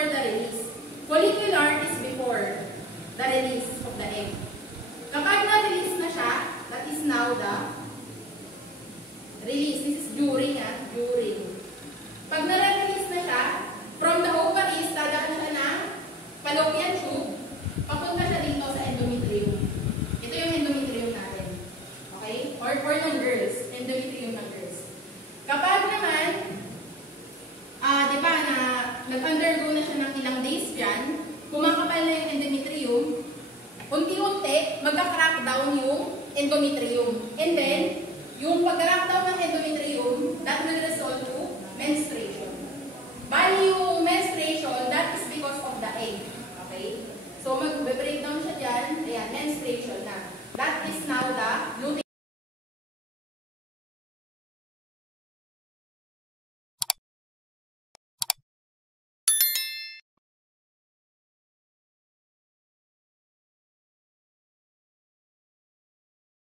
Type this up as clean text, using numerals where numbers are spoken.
before the release. Follicular is before the release of the egg. Kapag na-release na siya, that is now the release. This is during, during. Pag na-release na siya, from the ovaries, dadaan siya ng fallopian tube, papunta siya dito sa endometrium. Ito yung endometrium natin. Okay? Or ng girls. Endometrium ng girls. Kapag naman, di ba, na nag-undergo na siya ng ilang days dyan, kumakapal na yung endometrium, unti-unti, magka-crack down yung endometrium. And then, yung pag-crack down ng endometrium, that will result to menstruation. Bali yung menstruation, that is because of the egg. Okay? So, mag-breakdown siya dyan. Ayan, menstruation na. That is now the luteal